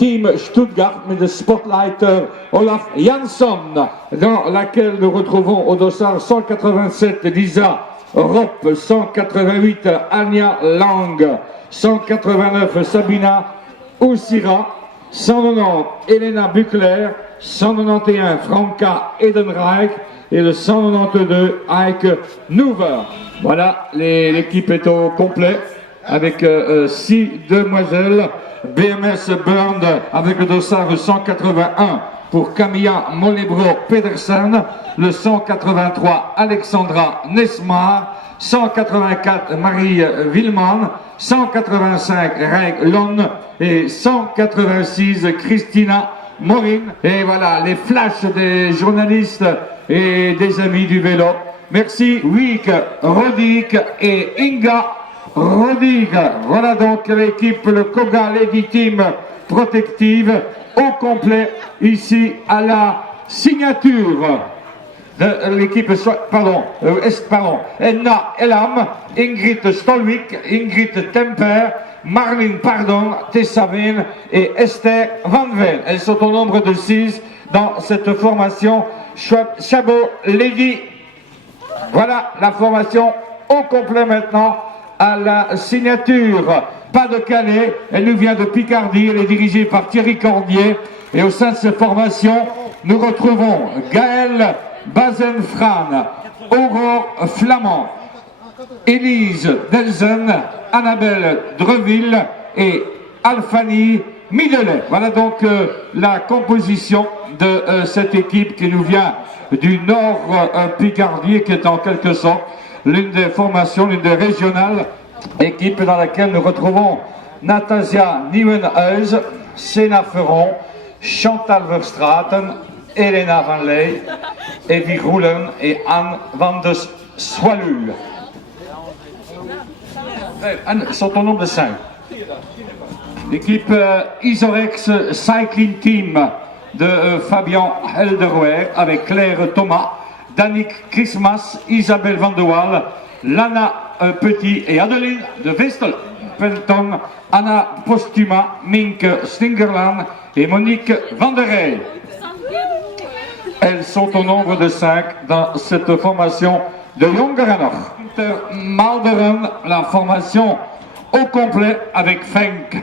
Team Stuttgart mit dem Spotlighter Olaf Jansson, dans laquelle nous retrouvons au dossard 187 Lisa Ropp, 188 Anja Lang, 189 Sabina Oussira, 190 Elena Buckler, 191 Franka Edenreich et le 192 Heike Nuver. Voilà, l'équipe est au complet avec 6 demoiselles. BMS Burned avec le dossard 181 pour Camilla Molebro Pedersen, le 183 Alexandra Nesmar, 184 Marie Willmann, 185 Reig Lon et 186 Christina Morin. Et voilà les flashs des journalistes et des amis du vélo. Merci Wiek, Rodik et Inga Rodig. Voilà donc l'équipe, le Koga Lady Team Protective au complet ici à la signature de l'équipe, pardon, Enna Elam, Ingrid Stolwijk, Ingrid Temper, Marlene Pardon, Tessavin et Esther Van Ven. Elles sont au nombre de 6 dans cette formation Chabot Lady. Voilà la formation au complet maintenant à la signature. Pas de Calais, elle nous vient de Picardie, elle est dirigée par Thierry Cordier. Et au sein de cette formation, nous retrouvons Gaëlle Bazenfran, Aurore Flamand, Élise Delzen, Annabelle Dreville et Alphanie Midelet. Voilà donc la composition de cette équipe qui nous vient du Nord Picardie, qui est en quelque sorte l'une des formations, l'une des régionales, équipe dans laquelle nous retrouvons Natasia Nieuwenhuis, Sena Ferron, Chantal Verstraeten, Elena Van Ley, Evie Roelen et Anne van de Swalul. Elles sont au nombre de 5. L'équipe Isorex Cycling Team de Fabian Helderweer avec Claire Thomas, Danique Christmas, Isabelle Van de Waal, Lana Petit et Adeline de Vestel, Penton, Anna Postuma, Mink Stingerland et Monique Van der Rey. Elles sont au nombre de 5 dans cette formation de Jongerenach. Malderen, la formation au complet avec Fenk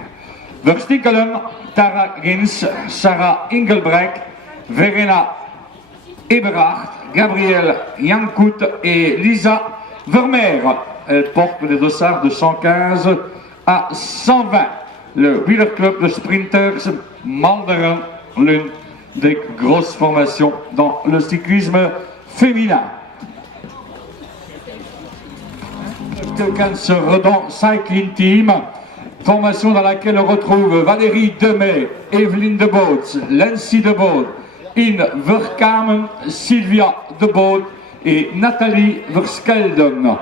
Verstikkelen, Tara Gins, Sarah Ingelbrecht, Verena Eberhard, Gabrielle Jankout et Lisa Vermeer. Elle porte les dossards de 115 à 120. Le Wheeler Club de Sprinters Malderen, l'une des grosses formations dans le cyclisme féminin. Le Redon Cycling Team, formation dans laquelle on retrouve Valérie Demey, Evelyne de Boots, Lancy de Boot, In Verkamen, Sylvia de Boot et Nathalie Verskelden.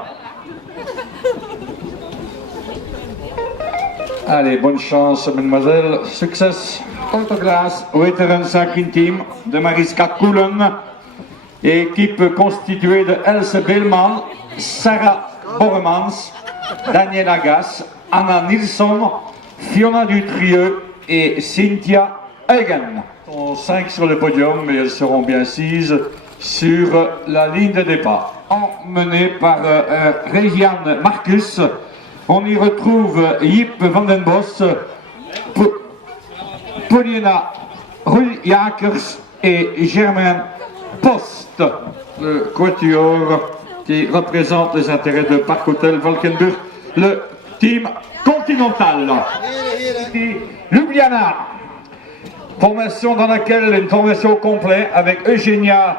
Allez, bonne chance, mesdemoiselles. Succès. Autoglass, Veteran Cycling Team de Mariska Koelen. Équipe constituée de Else Bellman, Sarah Borremans, Daniel Agas, Anna Nilsson, Fiona Dutrieux et Cynthia Eugen. Elles sont 5 sur le podium, mais elles seront bien assises sur la ligne de départ. Emmenées par Regiane Marcus, on y retrouve Jip Vandenbos, Paulina Ruljakers et Germaine Post, le quatuor qui représente les intérêts de Parc Hôtel Valkenburg, le team continental. Ljubljana, formation dans laquelle une formation au complet avec Eugenia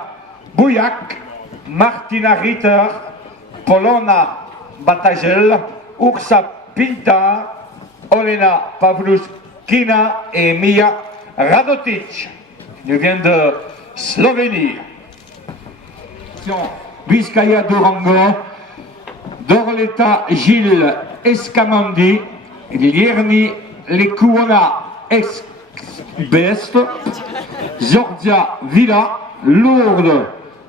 Bouillac, Martina Ritter, Polona Batagel, Ursa Pinta, Olena Pavluskina et Mia Radotic. Ils viennent de Slovénie. Vizcaya Durango, Dorleta Gilles Escamandi, Lierni Lekuona Ex-Best, Zordia Villa, Lourdes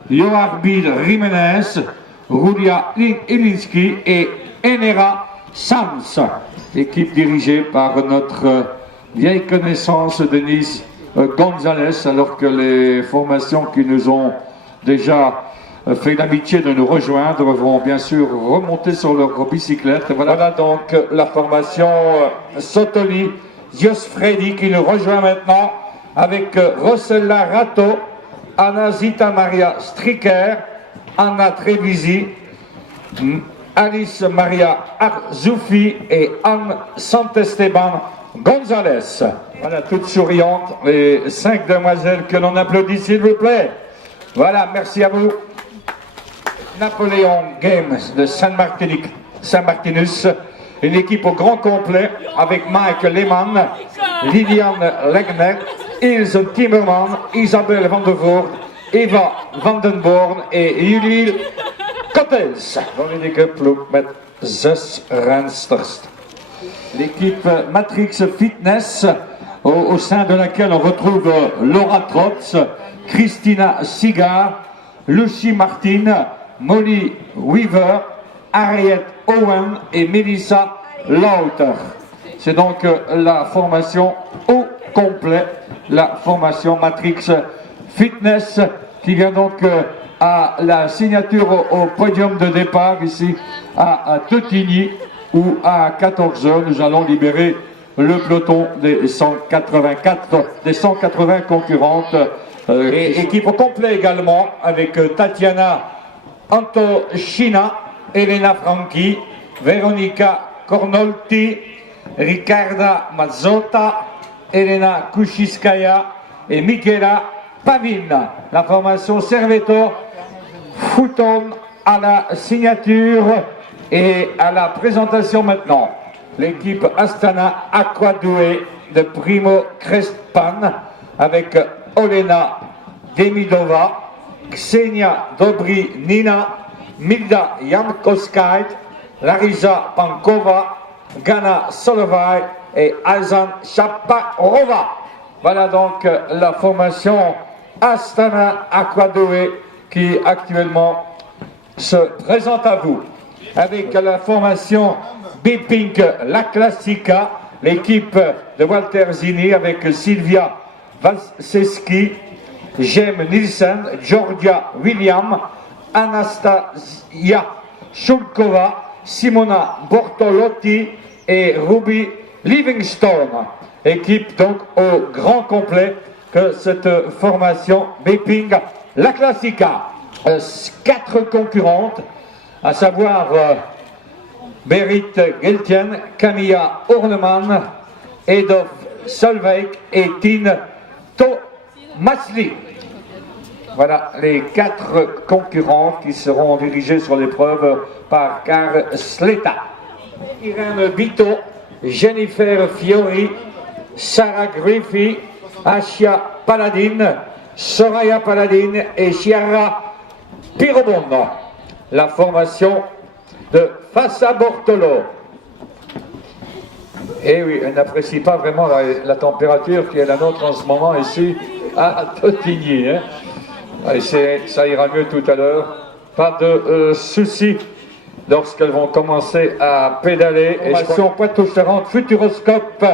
Joarbid Jiménez, Rulia Ilinski et Enera Sams. Équipe dirigée par notre vieille connaissance Denise Gonzalez, alors que les formations qui nous ont déjà fait l'amitié de nous rejoindre vont bien sûr remonter sur leur bicyclette. Voilà donc la formation Sotoli Giosfredi qui nous rejoint maintenant avec Rossella Ratto, Anna Zita Maria Stricker, Anna Trevisi, Alice Maria Arzoufi et Anne Santesteban Gonzalez. Voilà, toutes souriantes, les 5 demoiselles que l'on applaudit s'il vous plaît. Voilà, merci à vous. Napoléon Games de Saint-Martinus, une équipe au grand complet avec Mike Lehmann, Liliane Legner, Ilse Timmerman, Isabelle van der Voort, Eva Vandenborn et Julie Cottels. L'équipe Matrix Fitness, au sein de laquelle on retrouve Laura Trotz, Christina Sigar, Lucy Martin, Molly Weaver, Harriet Owen et Melissa Lauter. C'est donc la formation au complet, la formation Matrix Fitness qui vient donc à la signature au podium de départ ici à Teutigny où à 14h nous allons libérer le peloton des 180 concurrentes. Et équipe au complet également avec Tatiana Antochina, Elena Franchi, Veronica Cornolti, Riccarda Mazzotta, Elena Kushiskaya et Michela Pavin. La formation Servetto Fouton à la signature et à la présentation maintenant. L'équipe Astana Aquadoué de Primo Crespan avec Olena Demidova, Ksenia Dobry-Nina, Milda Jankowskait, Larisa Pankova, Gana Solovay et Azan Chaparova. Voilà donc la formation Astana Aquadoué qui actuellement se présente à vous. Avec la formation B-Pink La Classica, l'équipe de Walter Zini avec Sylvia Valseski, Jem Nielsen, Georgia William, Anastasia Shulkova, Simona Bortolotti et Ruby Livingstone. Équipe donc au grand complet que cette formation Beping La Classica. 4 concurrentes, à savoir Berit Geltien, Camilla Orneman, Edolf Solveig et Tine Masli. Voilà les 4 concurrentes qui seront dirigées sur l'épreuve par Karl Sleta. Irène Vito, Jennifer Fiori, Sarah Griffey, Asia Paladin, Soraya Paladin et Chiara Pirobon. La formation de Fassa Bortolo. Et oui, elle n'apprécie pas vraiment la température qui est la nôtre en ce moment ici à Teutigny. Hein. Ça ira mieux tout à l'heure. Pas de soucis lorsqu'elles vont commencer à pédaler. Et sur Poitou-Charentes Futuroscope,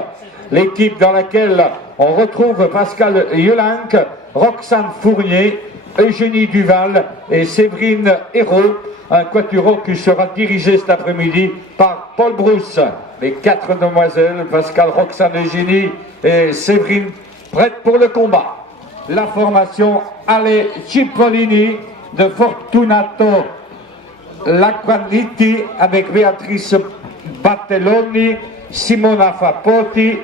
l'équipe dans laquelle on retrouve Pascal Yolank, Roxane Fournier, Eugénie Duval et Séverine Hérault. Un quatuor qui sera dirigé cet après-midi par Paul Brousse. Les 4 demoiselles, Pascal, Roxane, Eugénie et Séverine, prêtes pour le combat. La formation Ale Cipollini de Fortunato Lacquaniti avec Beatrice Battelloni, Simona Fapoti,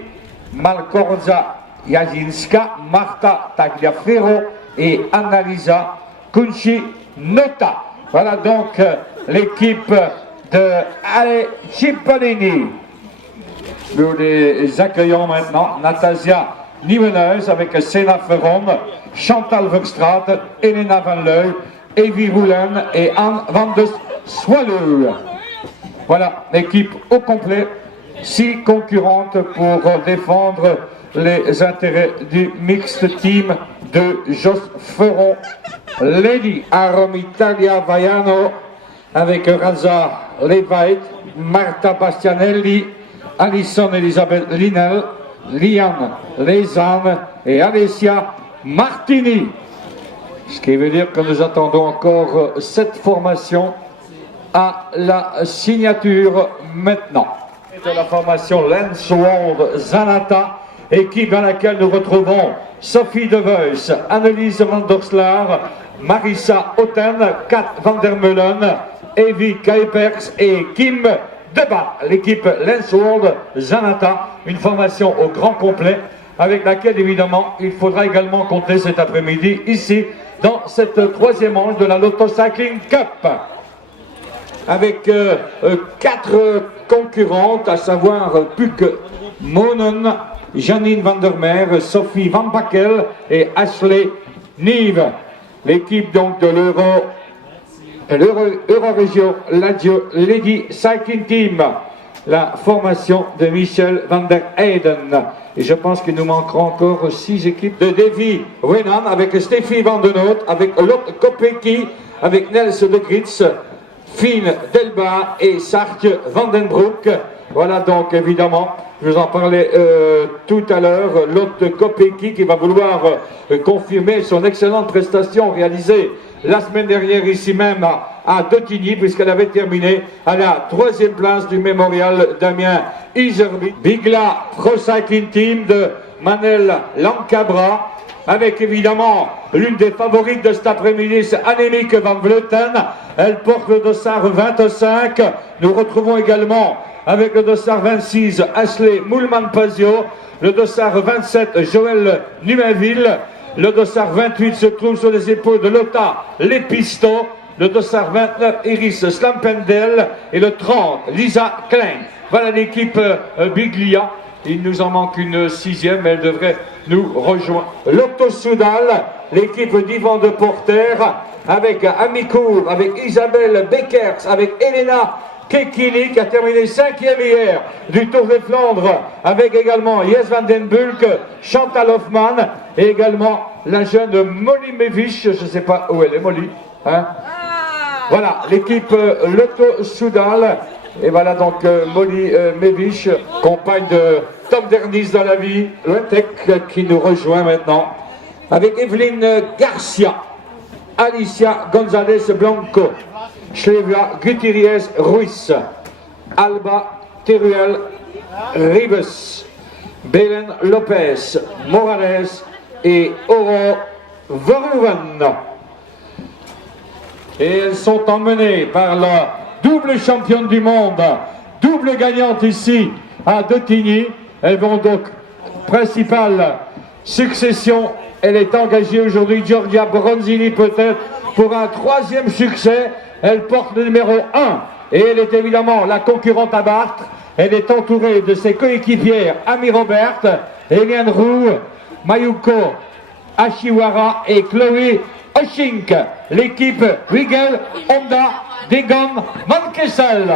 Malcorza Jasinska, Marta Tagliaferro et Annalisa Cunci-Nota. Voilà donc l'équipe de Ale Cipollini. Nous les accueillons maintenant. Natasia Nieuwenhuis avec Sena Ferron, Chantal Verstraat, Elena Van Leu, Evie Roulen et Anne Van de Swallow. Voilà l'équipe au complet. 6 concurrentes pour défendre les intérêts du mixed team de Jos Ferron. Lady Arom Italia Vaiano avec Raza Levait, Marta Bastianelli, Alison Elisabeth Linel, Liane Lézanne et Alessia Martini. Ce qui veut dire que nous attendons encore cette formation à la signature maintenant. De la formation Lensworld Zanata, équipe dans laquelle nous retrouvons Sophie De Veuss, Anneliese van der Slaar, Marissa Otten, Kat van der Meulen, Evie Kuipers et Kim Debat. L'équipe Lensworld Zanata, une formation au grand complet avec laquelle évidemment il faudra également compter cet après-midi ici dans cette troisième manche de la Lotto Cycling Cup. Avec 4 concurrentes, à savoir Puck Monen, Janine van der Meer, Sophie Van Bakkel et Ashley Nive. L'équipe donc de l'Euroregio Lady Cycling Team, la formation de Michel van der Eyden. Et je pense qu'il nous manquera encore 6 équipes de Davy Wenan avec Steffi van den Noot, avec Lotte Kopecky, avec Nels de Gritz, Finn Delba et Sartje Vandenbroek. Voilà donc évidemment, je vous en parlais tout à l'heure, Lotte Kopecky qui va vouloir confirmer son excellente prestation réalisée la semaine dernière ici même à Dottigny, puisqu'elle avait terminé à la 3e place du mémorial Damien Iserby. Bigla Pro Cycling Team de Manel Lancabra, avec évidemment l'une des favorites de cet après-midi, c'est Annemiek van Vleuten. Elle porte le dossard 25. Nous retrouvons également avec le dossard 26 Ashley Moulman-Pazio, le dossard 27 Joël Numainville, le dossard 28 se trouve sur les épaules de Lotta Lepisto, le dossard 29 Iris Slampendel et le 30 Lisa Klein. Voilà l'équipe Biglia. Il nous en manque une 6e, mais elle devrait nous rejoindre. Lotto Soudal, l'équipe d'Yvan de Porter, avec Amicourt, avec Isabelle Beckers, avec Elena Kekili qui a terminé 5e hier du Tour de Flandre, avec également Jes van den Bulk, Chantal Hoffmann et également la jeune Molly Mevich, je ne sais pas où elle est Molly. Hein? Voilà l'équipe Lotto Soudal. Et voilà donc Molly Mevich, compagne de Tom Derniz dans la vie, Loetec qui nous rejoint maintenant, avec Evelyne Garcia, Alicia González Blanco, Schlevia Gutierrez Ruiz, Alba Teruel Ribes, Belen Lopez, Morales et Oro Verhoeven. Et elles sont emmenées par la double championne du monde, double gagnante ici à Dottigny. Elles vont donc, principale succession, elle est engagée aujourd'hui, Giorgia Bronzini peut-être, pour un 3e succès. Elle porte le numéro 1 et elle est évidemment la concurrente à battre. Elle est entourée de ses coéquipières Ami Robert, Eliane Roux, Mayuko Ashiwara et Chloé Oshink. L'équipe Wigel Honda Degon Mankessel.